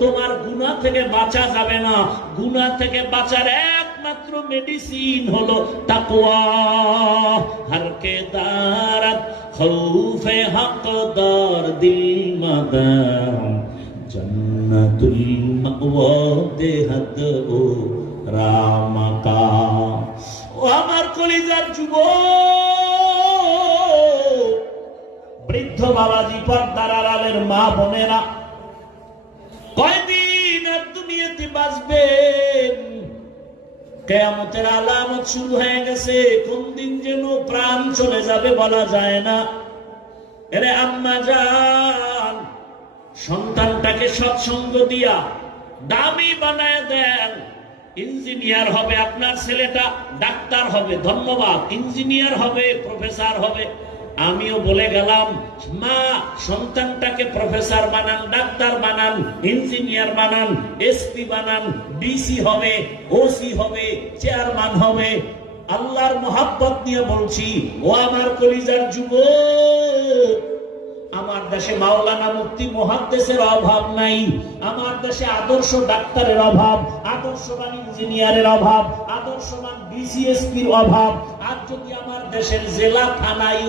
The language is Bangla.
তোমার গুনাহ থেকে বাঁচা যাবে না। গুনাহ থেকে বাঁচার একমাত্র মেডিসিন হলো তাকওয়া। হরকে দারাত খৌফে হকদার দিল মাদাম জান্নাতুল মাওয়া দেহাত ও রামাকা। ও আমার কলিজার যুবক, বৃদ্ধ বাবাজি, পর্দার আড়ালের মা বোনেরা, কয়দিন আর দুনিয়াতে বাঁচবেন? কিয়ামতের আলামত শুরু হয়ে গেছে। কোন দিন যেন প্রাণ চলে যাবে বলা যায় না। এরে আম্মা জান, সন্তানটাকে সৎসঙ্গ দিয়া দামি বানায় দেন। ইঞ্জিনিয়ার হবে আপনার ছেলেটা, ডাক্তার হবে, ধন্যবাদ। ইঞ্জিনিয়ার হবে, প্রফেসর হবে। আমিও বলে গেলাম, মা সন্তানটাকে প্রফেসর বানান, ডাক্তার বানান, ইঞ্জিনিয়ার বানান, এসপি বানান, ডিসি হবে, ওসি হবে, চেয়ারম্যান হবে। আল্লাহর মোহাব্বত নিয়ে বলছি, ও আমার কলিজার যুবক, আমার দেশে মাওলানা মুফতি মুহাদ্দিসের অভাব নাই। আমার দেশে আদর্শ ডাক্তারের অভাব, আদর্শবান ইঞ্জিনিয়ারের অভাব, আদর্শবান ডিসিএসপির অভাব। আর যদি আমার দেশের জেলা থানায়